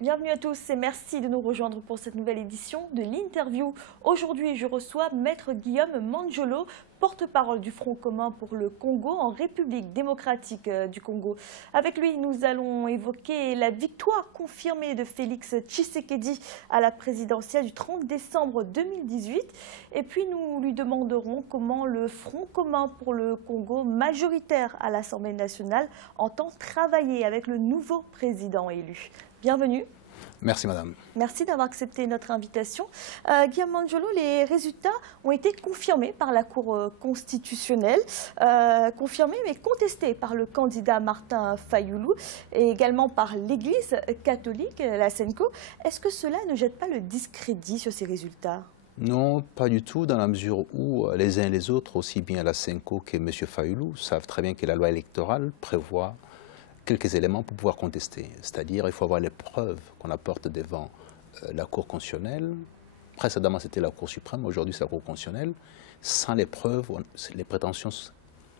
Bienvenue à tous et merci de nous rejoindre pour cette nouvelle édition de l'interview. Aujourd'hui, je reçois Maître Guillaume Manjolo, porte-parole du Front commun pour le Congo en République démocratique du Congo. Avec lui, nous allons évoquer la victoire confirmée de Félix Tshisekedi à la présidentielle du 30 décembre 2018. Et puis, nous lui demanderons comment le Front commun pour le Congo, majoritaire à l'Assemblée nationale, entend travailler avec le nouveau président élu. Bienvenue. Merci madame. Merci d'avoir accepté notre invitation. Guillaume Manjolo, les résultats ont été confirmés par la Cour constitutionnelle, confirmés mais contestés par le candidat Martin Fayoulou et également par l'Église catholique, la SENCO. Est-ce que cela ne jette pas le discrédit sur ces résultats ? Non, pas du tout, dans la mesure où les uns et les autres, aussi bien la SENCO que M. Fayoulou, savent très bien que la loi électorale prévoit quelques éléments pour pouvoir contester. C'est-à-dire il faut avoir les preuves qu'on apporte devant la Cour constitutionnelle. Précédemment, c'était la Cour suprême, aujourd'hui, c'est la Cour constitutionnelle. Sans les preuves, les prétentions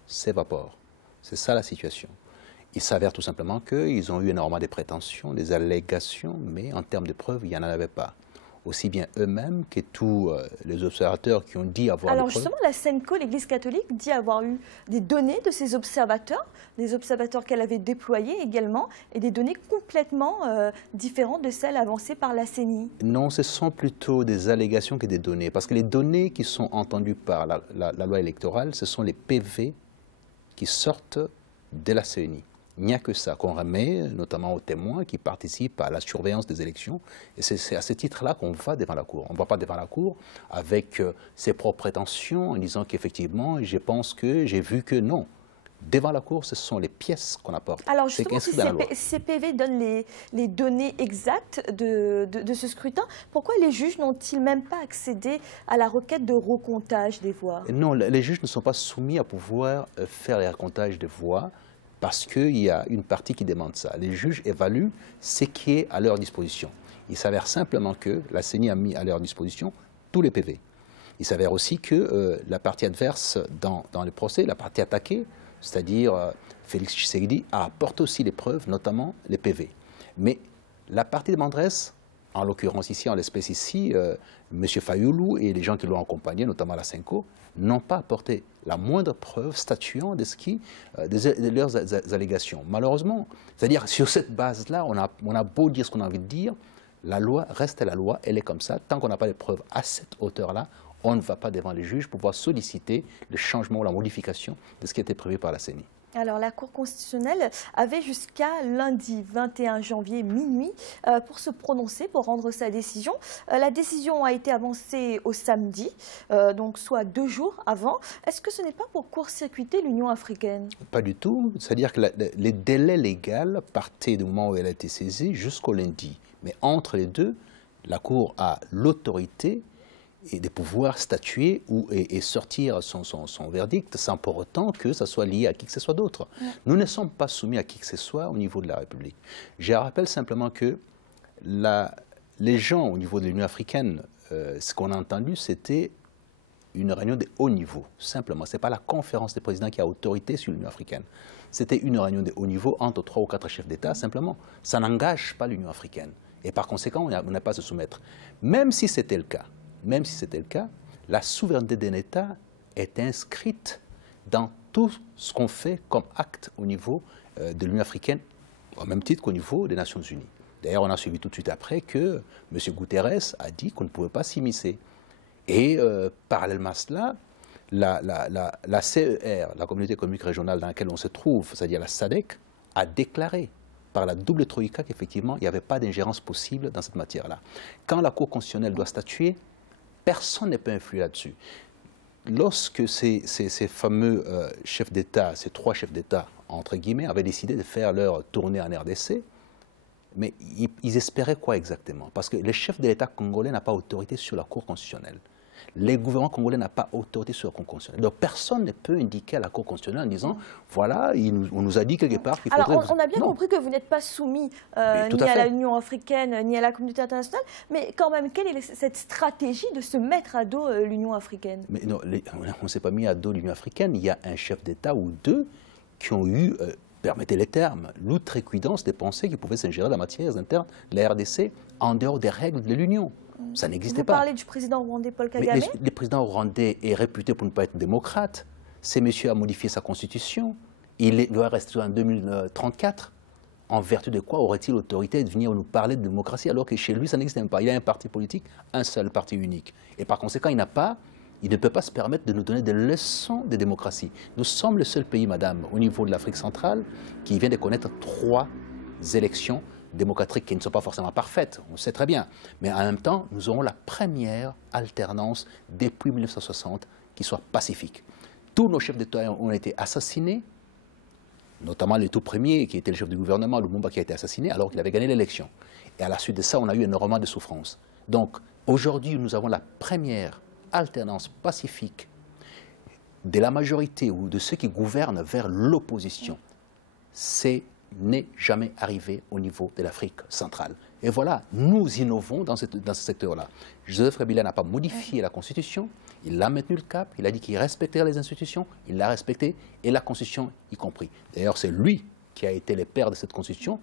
s'évaporent. C'est ça la situation. Il s'avère tout simplement qu'ils ont eu énormément de prétentions, des allégations, mais en termes de preuves, il n'y en avait pas. Aussi bien eux-mêmes que tous les observateurs qui ont dit avoir Alors des preuves. justement, la SENCO, l'Église catholique, dit avoir eu des données de ces observateurs, des observateurs qu'elle avait déployés également, et des données complètement différentes de celles avancées par la CENI. Non, ce sont plutôt des allégations que des données, parce que les données qui sont entendues par la loi électorale, ce sont les PV qui sortent de la CENI. Il n'y a que ça qu'on remet, notamment aux témoins qui participent à la surveillance des élections. Et c'est à ce titre-là qu'on va devant la Cour. On ne va pas devant la Cour avec ses propres prétentions en disant qu'effectivement, je pense que j'ai vu que non. Devant la Cour, ce sont les pièces qu'on apporte. Alors justement, si ces PV donnent les données exactes de ce scrutin, pourquoi les juges n'ont-ils même pas accédé à la requête de recomptage des voix? Non, les juges ne sont pas soumis à pouvoir faire les recomptages des voix, parce qu'il y a une partie qui demande ça. Les juges évaluent ce qui est à leur disposition. Il s'avère simplement que la CENI a mis à leur disposition tous les PV. Il s'avère aussi que la partie adverse dans le procès, la partie attaquée, c'est-à-dire Félix Tshisekedi, a apporté aussi les preuves, notamment les PV. Mais la partie demanderesse, en l'occurrence ici, en l'espèce ici, M. Fayoulou et les gens qui l'ont accompagné, notamment la SENCO, n'ont pas apporté la moindre preuve statuant de leurs allégations. Malheureusement, c'est-à-dire sur cette base-là, on a beau dire ce qu'on a envie de dire, la loi reste la loi, elle est comme ça. Tant qu'on n'a pas de preuves à cette hauteur-là, on ne va pas devant les juges pour pouvoir solliciter le changement ou la modification de ce qui était prévu par la CENI. Alors, la Cour constitutionnelle avait jusqu'à lundi 21 janvier minuit pour se prononcer, pour rendre sa décision. La décision a été avancée au samedi, donc soit 2 jours avant. Est-ce que ce n'est pas pour court-circuiter l'Union africaine? Pas du tout. C'est-à-dire que les délais légaux partaient du moment où elle a été saisie jusqu'au lundi. Mais entre les deux, la Cour a l'autorité et de pouvoir statuer et sortir son verdict sans pour autant que ça soit lié à qui que ce soit d'autre. Nous ne sommes pas soumis à qui que ce soit au niveau de la République. Je rappelle simplement que les gens au niveau de l'Union africaine, ce qu'on a entendu, c'était une réunion de haut niveau, simplement. Ce n'est pas la conférence des présidents qui a autorité sur l'Union africaine. C'était une réunion de haut niveau entre 3 ou 4 chefs d'État, simplement. Ça n'engage pas l'Union africaine. Et par conséquent, on n'a pas à se soumettre. Même si c'était le cas, la souveraineté d'un État est inscrite dans tout ce qu'on fait comme acte au niveau de l'Union africaine, au même titre qu'au niveau des Nations Unies. D'ailleurs, on a suivi tout de suite après que M. Guterres a dit qu'on ne pouvait pas s'immiscer. Et parallèlement à cela, la CER, la communauté économique régionale dans laquelle on se trouve, c'est-à-dire la SADC, a déclaré par la double troïka qu'effectivement, il n'y avait pas d'ingérence possible dans cette matière-là. Quand la Cour constitutionnelle doit statuer, personne ne peut influer là-dessus. Lorsque ces fameux chefs d'État, ces 3 chefs d'État, entre guillemets, avaient décidé de faire leur tournée en RDC, mais ils espéraient quoi exactement? Parce que le chef de l'État congolais n'a pas autorité sur la Cour constitutionnelle. Le gouvernement congolais n'a pas autorité sur la Cour constitutionnelle. Donc personne ne peut indiquer à la Cour constitutionnelle en disant voilà, on nous a dit quelque part qu'il faudrait... Alors on a bien compris que vous n'êtes pas soumis ni à l'Union africaine ni à la communauté internationale, mais quand même, quelle est cette stratégie de se mettre à dos l'Union africaine? Mais non, on ne s'est pas mis à dos l'Union africaine. Il y a un chef d'État ou 2 qui ont eu permettez les termes, l'outrecuidance de penser qu'ils pouvaient s'ingérer dans la matière interne de la RDC en dehors des règles de l'Union. Ça n'existait pas. Vous parlez du président rwandais Paul Kagame? Mais le président rwandais est réputé pour ne pas être démocrate. Ce monsieur a modifié sa constitution. Il doit rester en 2034. En vertu de quoi aurait-il l'autorité de venir nous parler de démocratie alors que chez lui, ça n'existe même pas. Il a un parti politique, un seul parti unique. Et par conséquent, il ne peut pas se permettre de nous donner des leçons de démocratie. Nous sommes le seul pays, madame, au niveau de l'Afrique centrale, qui vient de connaître 3 élections démocratiques qui ne sont pas forcément parfaites, on le sait très bien. Mais en même temps, nous aurons la première alternance depuis 1960 qui soit pacifique. Tous nos chefs d'État ont été assassinés, notamment le tout premier qui était le chef du gouvernement, Lumumba, qui a été assassiné alors qu'il avait gagné l'élection. Et à la suite de ça, on a eu énormément de souffrances. Donc aujourd'hui, nous avons la première alternance pacifique de la majorité ou de ceux qui gouvernent vers l'opposition. C'est n'est jamais arrivé au niveau de l'Afrique centrale. Et voilà, nous innovons dans ce secteur-là. Joseph Kabila n'a pas modifié la Constitution, il a maintenu le cap, il a dit qu'il respectait les institutions, il l'a respecté, et la Constitution y compris. D'ailleurs, c'est lui qui a été le père de cette Constitution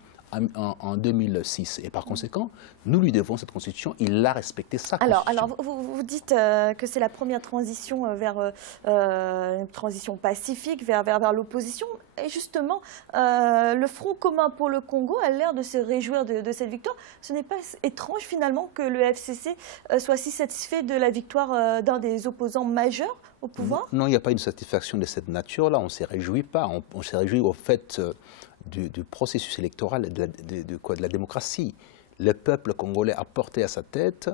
en 2006. Et par conséquent, nous lui devons cette Constitution, il l'a respecté, sa Constitution. Alors vous dites que c'est la première transition vers une transition pacifique, vers l'opposition. Et justement, le Front commun pour le Congo a l'air de se réjouir de cette victoire. Ce n'est pas étrange finalement que le FCC soit si satisfait de la victoire d'un des opposants majeurs au pouvoir? Non, il n'y a pas une satisfaction de cette nature-là. On ne s'est réjoui pas. On s'est réjoui au fait du processus électoral de la démocratie. Le peuple congolais a porté à sa tête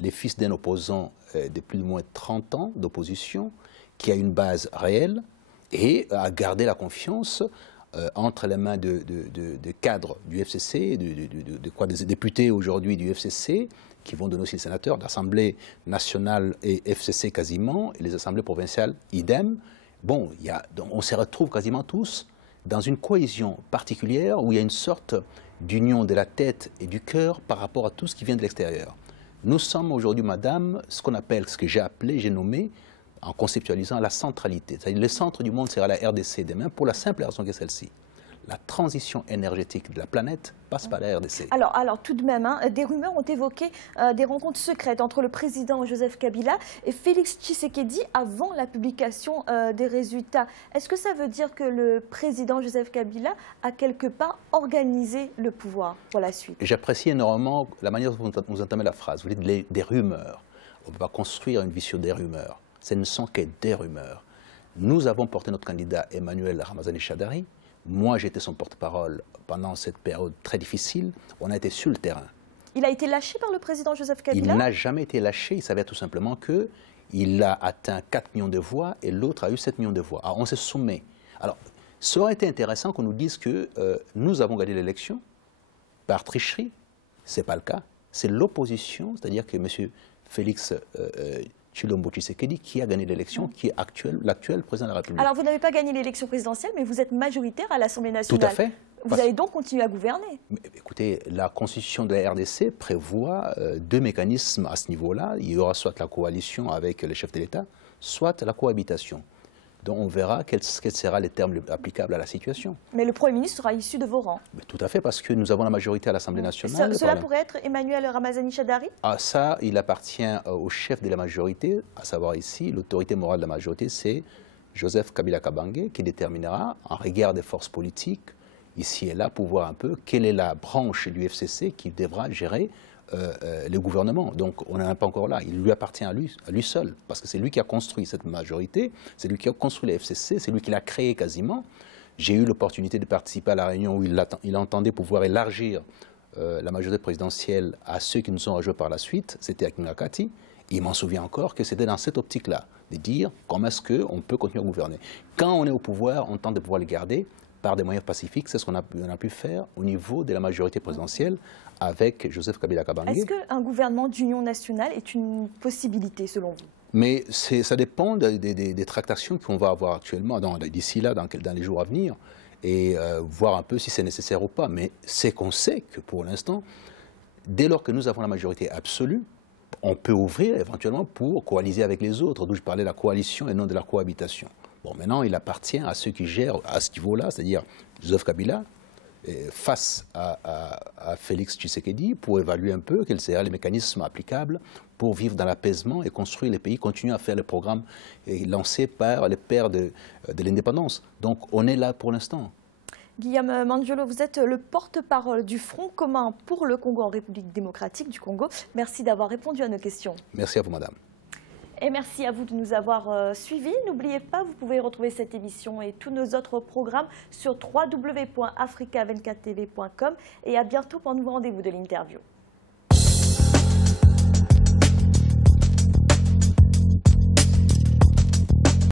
les fils d'un opposant de plus ou moins 30 ans d'opposition, qui a une base réelle, et a gardé la confiance entre les mains de cadres du FCC, des députés aujourd'hui du FCC, qui vont donner aussi les sénateurs, l'Assemblée nationale et FCC quasiment, et les assemblées provinciales idem. Bon, on se retrouve quasiment tous dans une cohésion particulière où il y a une sorte d'union de la tête et du cœur par rapport à tout ce qui vient de l'extérieur. Nous sommes aujourd'hui, madame, ce que j'ai appelé, j'ai nommé, en conceptualisant la centralité. C'est-à-dire le centre du monde sera la RDC demain pour la simple raison que celle-ci. La transition énergétique de la planète passe par la RDC. Alors tout de même, des rumeurs ont évoqué des rencontres secrètes entre le président Joseph Kabila et Félix Tshisekedi avant la publication des résultats. Est-ce que ça veut dire que le président Joseph Kabila a quelque part organisé le pouvoir pour la suite? J'apprécie énormément la manière dont vous entamez la phrase. Vous dites des rumeurs. On ne peut pas construire une vie sur des rumeurs. Ce ne sont que des rumeurs. Nous avons porté notre candidat Emmanuel Ramazani Shadary. Moi, j'étais son porte-parole pendant cette période très difficile. On a été sur le terrain. Il a été lâché par le président Joseph Kabila? Il n'a jamais été lâché. Il savait tout simplement qu'il a atteint 4 millions de voix et l'autre a eu 7 millions de voix. Alors, on se soumet. Alors, ça aurait été intéressant qu'on nous dise que nous avons gagné l'élection par tricherie. Ce n'est pas le cas. C'est l'opposition, c'est-à-dire que M. Félix Tshilombo Tshisekedi qui a gagné l'élection, qui est l'actuel président de la République. Alors vous n'avez pas gagné l'élection présidentielle, mais vous êtes majoritaire à l'Assemblée nationale. Tout à fait. Vous allez donc continuer à gouverner. Mais, écoutez, la constitution de la RDC prévoit 2 mécanismes à ce niveau-là. Il y aura soit la coalition avec les chefs de l'État, soit la cohabitation. Donc on verra quels seront les termes applicables à la situation. Mais le Premier ministre sera issu de vos rangs. Mais tout à fait, parce que nous avons la majorité à l'Assemblée nationale. Cela pourrait être Emmanuel Ramazani Shadary? Ça, il appartient au chef de la majorité, à savoir ici, l'autorité morale de la majorité, c'est Joseph Kabila Kabange, qui déterminera, en regard des forces politiques, ici et là, pour voir un peu quelle est la branche du FCC qui devra gérer le gouvernement. Donc on n'en est pas encore là. Il lui appartient à lui seul, parce que c'est lui qui a construit cette majorité, c'est lui qui a construit le FCC, c'est lui qui l'a créé quasiment. J'ai eu l'opportunité de participer à la réunion où il entendait pouvoir élargir la majorité présidentielle à ceux qui nous sont rejoints par la suite. C'était à Kinakati. Il m'en souvient encore que c'était dans cette optique-là, de dire comment est-ce qu'on peut continuer à gouverner. Quand on est au pouvoir, on tente de pouvoir le garder par des moyens pacifiques. C'est ce qu'on a pu faire au niveau de la majorité présidentielle avec Joseph Kabila Kabange. Est-ce qu'un gouvernement d'union nationale est une possibilité selon vous? Mais ça dépend des tractations qu'on va avoir actuellement, d'ici là, dans les jours à venir, et voir un peu si c'est nécessaire ou pas. Mais c'est qu'on sait que pour l'instant, dès lors que nous avons la majorité absolue, on peut ouvrir éventuellement pour coaliser avec les autres, d'où je parlais de la coalition et non de la cohabitation. Bon, maintenant, il appartient à ceux qui gèrent à ce niveau-là, c'est-à-dire Joseph Kabila, face à Félix Tshisekedi, pour évaluer un peu quels seraient les mécanismes applicables pour vivre dans l'apaisement et construire les pays, continuer à faire les programmes lancés par les pères de l'indépendance. Donc, on est là pour l'instant. Guillaume Mandiolo, vous êtes le porte-parole du Front commun pour le Congo en République démocratique du Congo. Merci d'avoir répondu à nos questions. Merci à vous, madame. Et merci à vous de nous avoir suivis. N'oubliez pas, vous pouvez retrouver cette émission et tous nos autres programmes sur www.africa24tv.com et à bientôt pour un nouveau rendez-vous de l'interview.